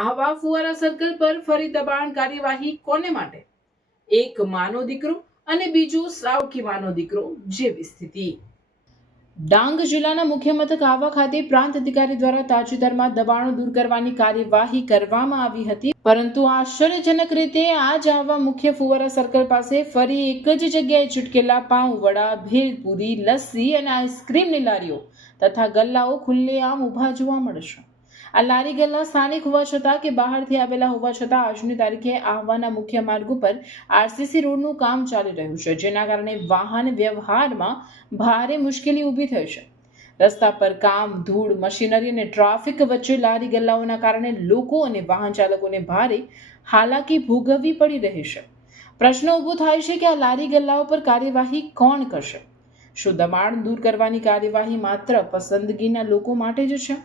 આહવા ફુવારા સર્કલ પર ફરી દબાણ કાર્યવાહી કોને માટે? એક માનો દીકરો અને બીજો સાવકી માનો દીકરો જેવી સ્થિતિ. ડાંગ જિલ્લાના મુખ્ય મથક આહવા ખાતે પ્રાંત અધિકારી દ્વારા તાજેતરમાં દબાણો દૂર કરવાની કાર્યવાહી કરવામાં આવી હતી, પરંતુ આશ્ચર્યજનક રીતે આજ આહવા મુખ્ય ફુવારા સર્કલ પાસે ફરી એક જ જગ્યાએ છૂટકેલા પાઉં વડા, ભેલપુરી, લસ્સી અને આઈસ્ક્રીમની લારીઓ તથા ગલ્લાઓ ખુલ્લેઆમ ઊભા જોવા મળે છે. આ લારી ગલ્લા સ્થાનિક હોવા છતાં કે બહારથી આવેલા હોવા છતાં આજની તારીખે આહવાના મુખ્ય માર્ગ ઉપર આરસીસી રોડનું કામ ચાલી રહ્યું છે, જેના કારણે વાહન વ્યવહારમાં ભારે મુશ્કેલી ઊભી થઈ છે. રસ્તા પર કામ, ધૂળ, મશીનરી અને ટ્રાફિક વચ્ચે લારી ગલ્લાઓના કારણે લોકો અને વાહન ચાલકોને ભારે હાલાકી ભોગવવી પડી રહી છે. પ્રશ્ન ઊભો થાય છે કે આ લારી ગલ્લાઓ પર કાર્યવાહી કોણ કરશે? શું દબાણ દૂર કરવાની કાર્યવાહી માત્ર પસંદગીના લોકો માટે જ છે?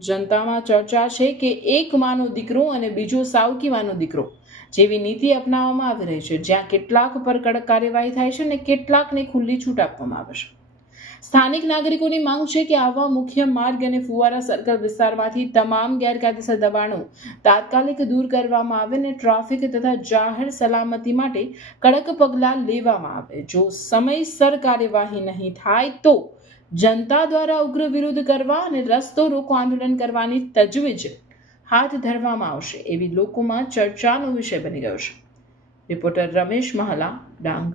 જનતામાં ચર્ચા છે કે એક માનો દીકરો અને બીજો સાવકી માનો દીકરો જેવી નીતિ અપનાવવામાં આવી રહી છે, જ્યાં કેટલાક પર કડક કાર્યવાહી થાય છે અને કેટલાકને ખુલ્લી છૂટ આપવામાં આવે છે. સ્થાનિક નાગરિકોની માંગ છે કે આવા મુખ્ય માર્ગ અને ફુવારા સર્કલ વિસ્તારમાંથી તમામ ગેરકાયદેસર દબાણો તાત્કાલિક દૂર કરવામાં આવે અને ટ્રાફિક તથા જાહેર સલામતી માટે કડક પગલાં લેવામાં આવે. જો સમયસર કાર્યવાહી નહીં થાય તો જનતા દ્વારા ઉગ્ર વિરોધ કરવા અને રસ્તો રોકો આંદોલન કરવાની તજવીજ હાથ ધરવામાં આવશે એવી લોકોમાં ચર્ચાનો વિષય બની ગયો છે. રિપોર્ટર રમેશ મહાલા, ડાંગ.